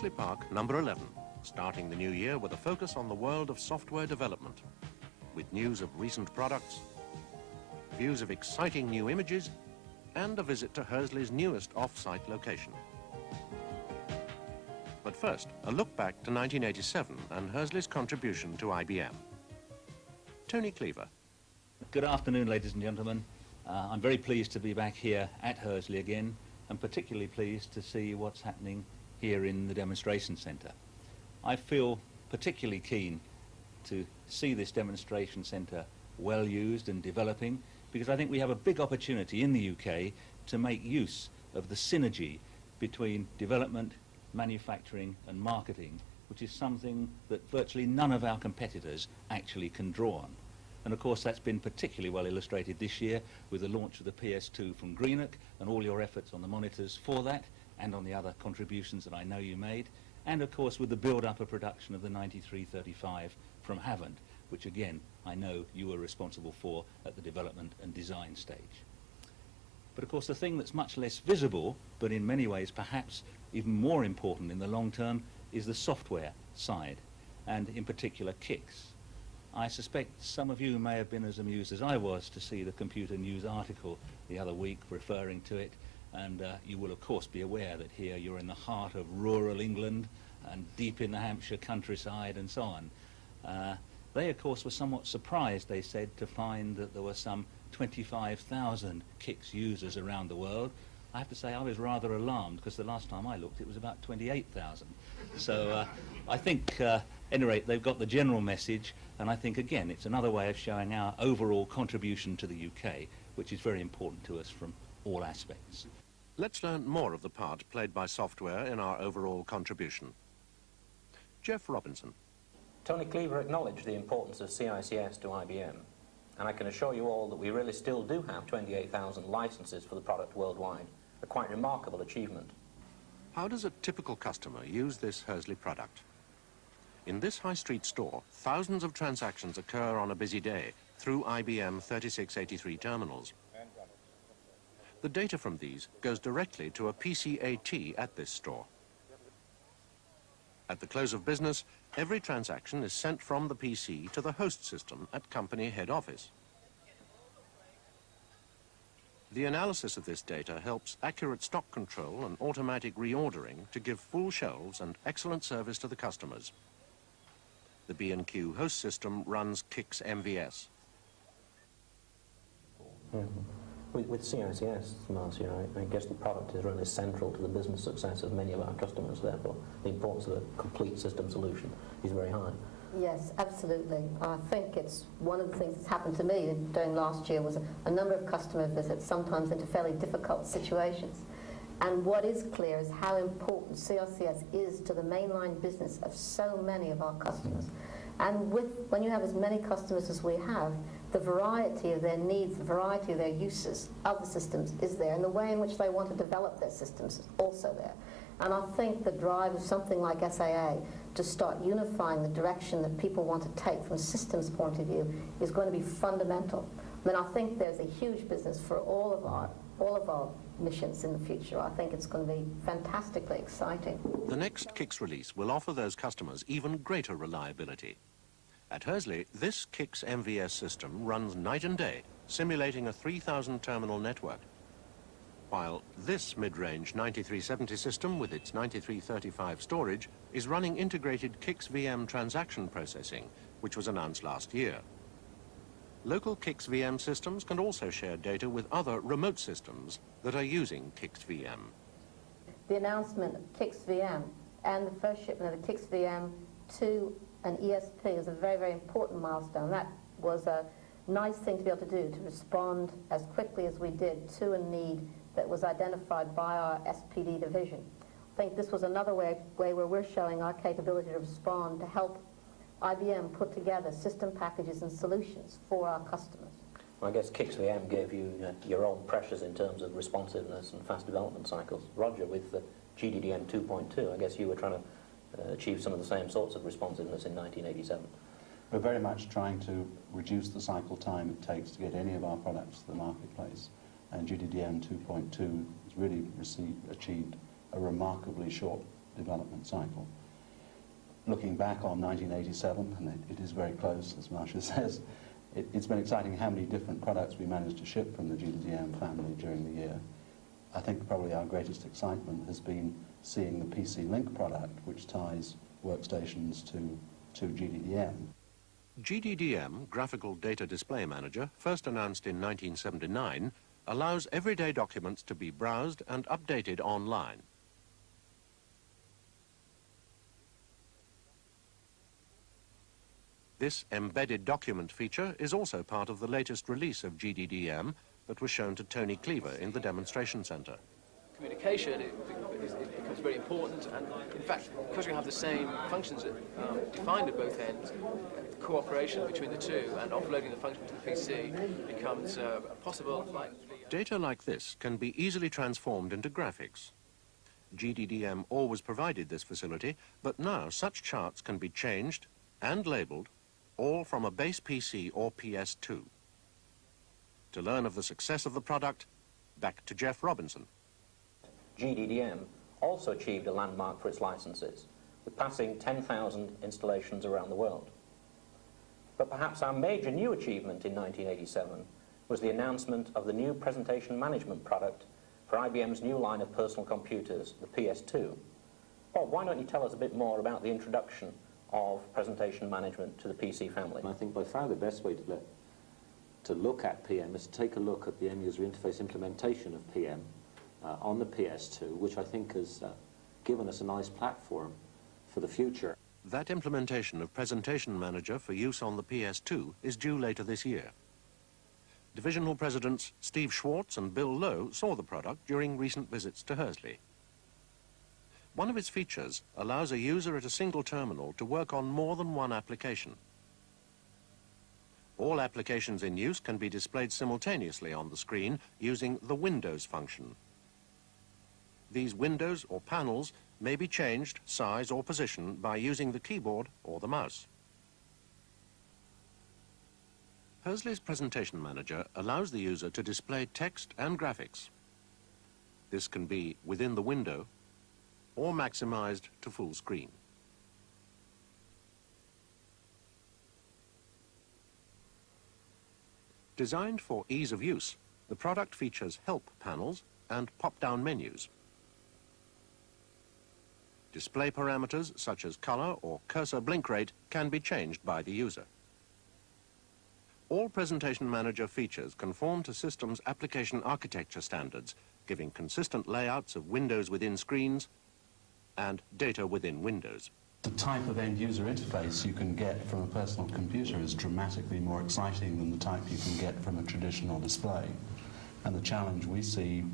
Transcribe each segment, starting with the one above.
Hursley Park, number 11, starting the new year with a focus on the world of software development, with news of recent products, views of exciting new images, and a visit to Hursley's newest off-site location. But first, a look back to 1987 and Hursley's contribution to IBM. Tony Cleaver. Good afternoon, ladies and gentlemen. I'm very pleased to be back here at Hursley again, and particularly pleased to see what's happening here in the demonstration centre. I feel particularly keen to see this demonstration centre well used and developing, because I think we have a big opportunity in the UK to make use of the synergy between development, manufacturing and marketing, which is something that virtually none of our competitors actually can draw on. And of course that's been particularly well illustrated this year with the launch of the PS2 from Greenock and all your efforts on the monitors for that and on the other contributions that I know you made, and of course with the build-up of production of the 9335 from Havant, which again I know you were responsible for at the development and design stage. But of course the thing that's much less visible, but in many ways perhaps even more important in the long term, is the software side, and in particular KICS. I suspect some of you may have been as amused as I was to see the Computer News article the other week referring to it, and you will of course be aware that here you're in the heart of rural England and deep in the Hampshire countryside and so on. They of course were somewhat surprised, they said, to find that there were some 25,000 KICS users around the world. I have to say I was rather alarmed, because the last time I looked it was about 28,000. So I think at any rate they've got the general message, and I think again it's another way of showing our overall contribution to the UK, which is very important to us from all aspects. Let's learn more of the part played by software in our overall contribution. Jeff Robinson. Tony Cleaver acknowledged the importance of CICS to IBM, and I can assure you all that we really still do have 28,000 licenses for the product worldwide, a quite remarkable achievement. How does a typical customer use this Hursley product? In this high street store, thousands of transactions occur on a busy day through IBM 3683 terminals. The data from these goes directly to a PCAT at this store. At the close of business, every transaction is sent from the PC to the host system at company head office. The analysis of this data helps accurate stock control and automatic reordering to give full shelves and excellent service to the customers. The B&Q host system runs KICS MVS. With CICS, Marcia, I guess the product is really central to the business success of many of our customers, therefore the importance of a complete system solution is very high. Yes, absolutely. I think it's one of the things that's happened to me during last year was a number of customer visits, sometimes into fairly difficult situations. And what is clear is how important CICS is to the mainline business of so many of our customers. And when you have as many customers as we have, the variety of their needs, the variety of their uses of the systems is there, and the way in which they want to develop their systems is also there. And I think the drive of something like SAA to start unifying the direction that people want to take from a systems point of view is going to be fundamental. I mean, I think there's a huge business for all of our missions in the future. I think it's going to be fantastically exciting. The next KICS release will offer those customers even greater reliability. At Hursley, this KICS MVS system runs night and day, simulating a 3,000 terminal network. While this mid-range 9370 system with its 9335 storage is running integrated KICS VM transaction processing, which was announced last year. Local KICS VM systems can also share data with other remote systems that are using KICS VM. The announcement of KICS VM and the first shipment of the KICS VM to an ESP is a very, very important milestone. That was a nice thing to be able to do, to respond as quickly as we did to a need that was identified by our SPD division. I think this was another way where we're showing our capability to respond to help IBM put together system packages and solutions for our customers. Well, I guess KICS VM gave you your own pressures in terms of responsiveness and fast development cycles. Roger, with the GDDM 2.2, I guess you were trying to achieve some of the same sorts of responsiveness in 1987. We're very much trying to reduce the cycle time it takes to get any of our products to the marketplace, and GDDM 2.2 has really achieved a remarkably short development cycle. Looking back on 1987, and it is very close, as Marcia says, it's been exciting how many different products we managed to ship from the GDDM family during the year. I think probably our greatest excitement has been seeing the PC Link product, which ties workstations to GDDM. GDDM, Graphical Data Display Manager, first announced in 1979, allows everyday documents to be browsed and updated online. This embedded document feature is also part of the latest release of GDDM that was shown to Tony Cleaver in the demonstration centre. Communication it becomes very important, and in fact, because we have the same functions defined at both ends, cooperation between the two and offloading the function to the PC becomes possible. Data like this can be easily transformed into graphics. GDDM always provided this facility, but now such charts can be changed and labelled, all from a base PC or PS2. To learn of the success of the product, back to Jeff Robinson. GDDM also achieved a landmark for its licenses, with passing 10,000 installations around the world. But perhaps our major new achievement in 1987 was the announcement of the new presentation management product for IBM's new line of personal computers, the PS2. Bob, why don't you tell us a bit more about the introduction of presentation management to the PC family? I think by far the best way to look at PM is to take a look at the end user interface implementation of PM on the PS2, which I think has given us a nice platform for the future. That implementation of Presentation Manager for use on the PS2 is due later this year. Divisional Presidents Steve Schwartz and Bill Lowe saw the product during recent visits to Hursley. One of its features allows a user at a single terminal to work on more than one application. All applications in use can be displayed simultaneously on the screen using the Windows function. These windows or panels may be changed size or position by using the keyboard or the mouse. Hursley's Presentation Manager allows the user to display text and graphics. This can be within the window or maximized to full screen. Designed for ease of use, the product features help panels and pop-down menus. Display parameters such as color or cursor blink rate can be changed by the user. All Presentation Manager features conform to systems application architecture standards, giving consistent layouts of windows within screens and data within windows. The type of end-user interface you can get from a personal computer is dramatically more exciting than the type you can get from a traditional display. And the challenge we see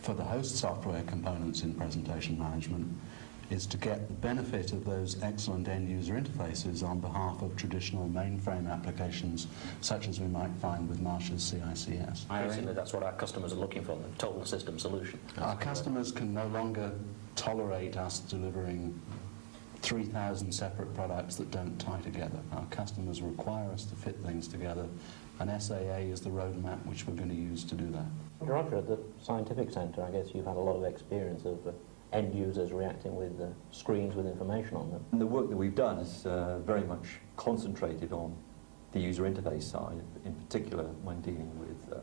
for the host software components in presentation management is to get the benefit of those excellent end-user interfaces on behalf of traditional mainframe applications, such as we might find with Marsh's CICS. Basically, that's what our customers are looking for, the total system solution. Our customers can no longer tolerate us delivering 3,000 separate products that don't tie together. Our customers require us to fit things together, and SAA is the roadmap which we're going to use to do that. Roger, at the Scientific Centre, I guess you've had a lot of experience of end users reacting with screens with information on them. And the work that we've done is very much concentrated on the user interface side, in particular when dealing with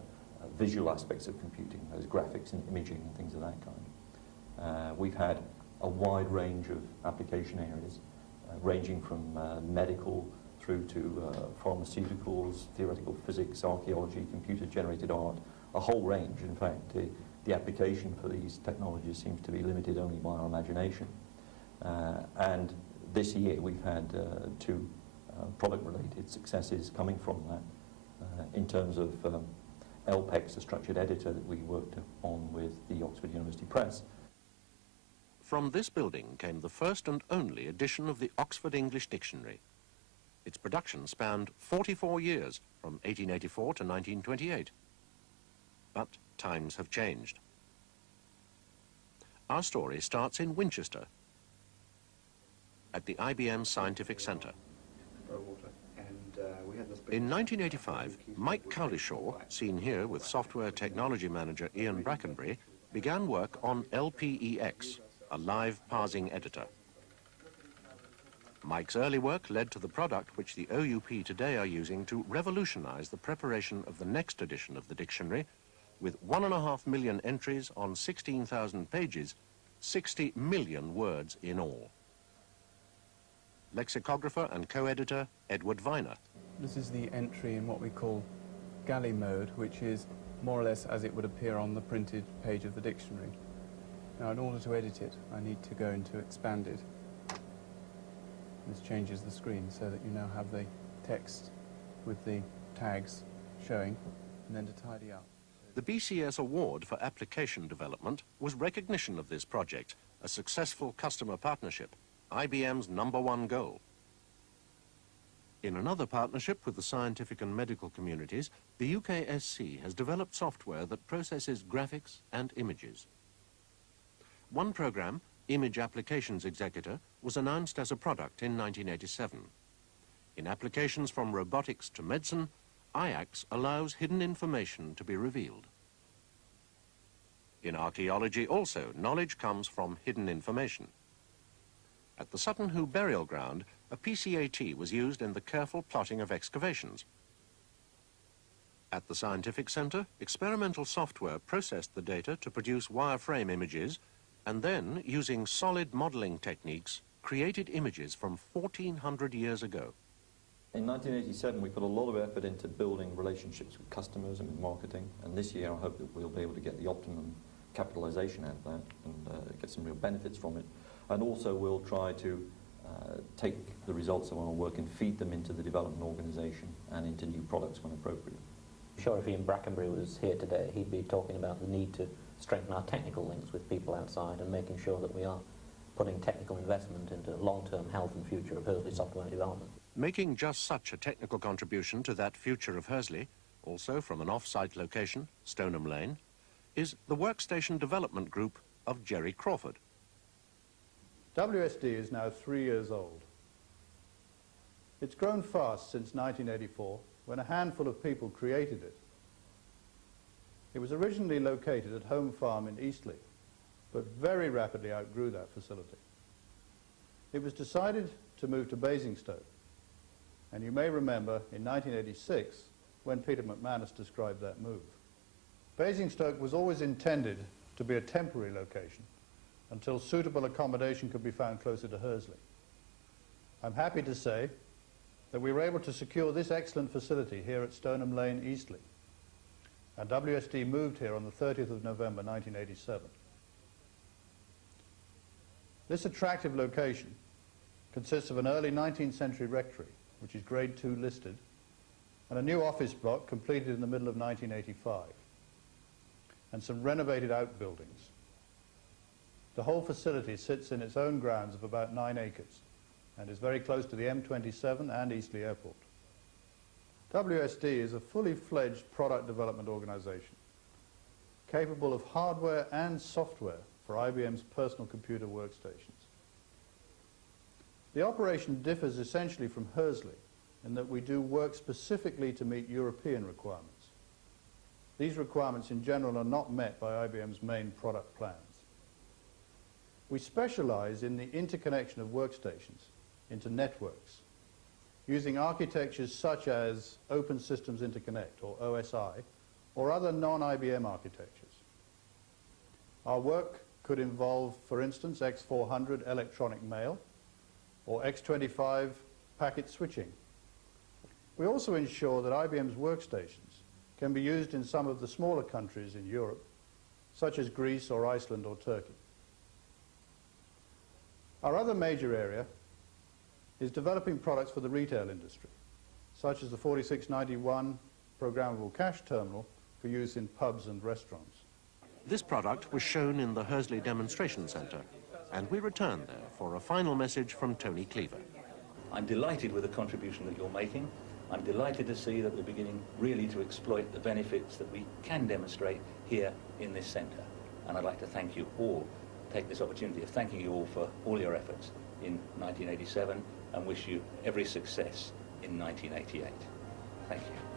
visual aspects of computing, those graphics and imaging and things of that kind. We've had a wide range of application areas, ranging from medical through to pharmaceuticals, theoretical physics, archaeology, computer-generated art, a whole range. In fact, the application for these technologies seems to be limited only by our imagination. And this year we've had two product-related successes coming from that in terms of LPEX, the structured editor that we worked on with the Oxford University Press. From this building came the first and only edition of the Oxford English Dictionary. Its production spanned 44 years, from 1884 to 1928. But times have changed. Our story starts in Winchester, at the IBM Scientific Centre. In 1985, Mike Cowlishaw, seen here with software technology manager Ian Brackenbury, began work on LPEX, a live parsing editor. Mike's early work led to the product which the OUP today are using to revolutionize the preparation of the next edition of the dictionary, with 1.5 million entries on 16,000 pages, 60 million words in all. Lexicographer and co-editor Edward Viner. This is the entry in what we call galley mode, which is more or less as it would appear on the printed page of the dictionary. Now, in order to edit it, I need to go into Expanded. This changes the screen so that you now have the text with the tags showing, and then to tidy up. The BCS Award for Application Development was recognition of this project, a successful customer partnership, IBM's #1 goal. In another partnership with the scientific and medical communities, the UKSC has developed software that processes graphics and images. One program, Image Applications Executor, was announced as a product in 1987. In applications from robotics to medicine, IACS allows hidden information to be revealed. In archaeology also, knowledge comes from hidden information. At the Sutton Hoo Burial Ground, a PCAT was used in the careful plotting of excavations. At the Scientific Centre, experimental software processed the data to produce wireframe images, and then, using solid modelling techniques, created images from 1400 years ago. In 1987, we put a lot of effort into building relationships with customers and with marketing, and this year I hope that we'll be able to get the optimum capitalization out of that and get some real benefits from it. And also we'll try to take the results of our work and feed them into the development organisation and into new products when appropriate. I'm sure if Ian Brackenbury was here today, he'd be talking about the need to strengthen our technical links with people outside and making sure that we are putting technical investment into long-term health and future of Hursley software development. Making just such a technical contribution to that future of Hursley, also from an off-site location, Stoneham Lane, is the Workstation Development Group of Jerry Crawford. WSD is now 3 years old. It's grown fast since 1984, when a handful of people created it. It was originally located at Home Farm in Eastleigh, but very rapidly outgrew that facility. It was decided to move to Basingstoke, and you may remember in 1986 when Peter McManus described that move. Basingstoke was always intended to be a temporary location until suitable accommodation could be found closer to Hursley. I'm happy to say that we were able to secure this excellent facility here at Stoneham Lane, Eastleigh, and WSD moved here on the 30th of November 1987. This attractive location consists of an early 19th century rectory, which is grade 2 listed, and a new office block completed in the middle of 1985, and some renovated outbuildings. The whole facility sits in its own grounds of about 9 acres and is very close to the M27 and Eastleigh Airport. WSD is a fully fledged product development organization capable of hardware and software for IBM's personal computer workstations. The operation differs essentially from Hursley in that we do work specifically to meet European requirements. These requirements in general are not met by IBM's main product plans. We specialize in the interconnection of workstations into networks using architectures such as Open Systems Interconnect, or OSI, or other non-IBM architectures. Our work could involve, for instance, X400 electronic mail or X25 packet switching. We also ensure that IBM's workstations can be used in some of the smaller countries in Europe, such as Greece or Iceland or Turkey. Our other major area is developing products for the retail industry, such as the 4691 programmable cash terminal for use in pubs and restaurants. This product was shown in the Hursley Demonstration Centre, and we returned there for a final message from Tony Cleaver. I'm delighted with the contribution that you're making. I'm delighted to see that we're beginning really to exploit the benefits that we can demonstrate here in this centre. And I'd like to thank you all, take this opportunity of thanking you all for all your efforts in 1987 and wish you every success in 1988. Thank you.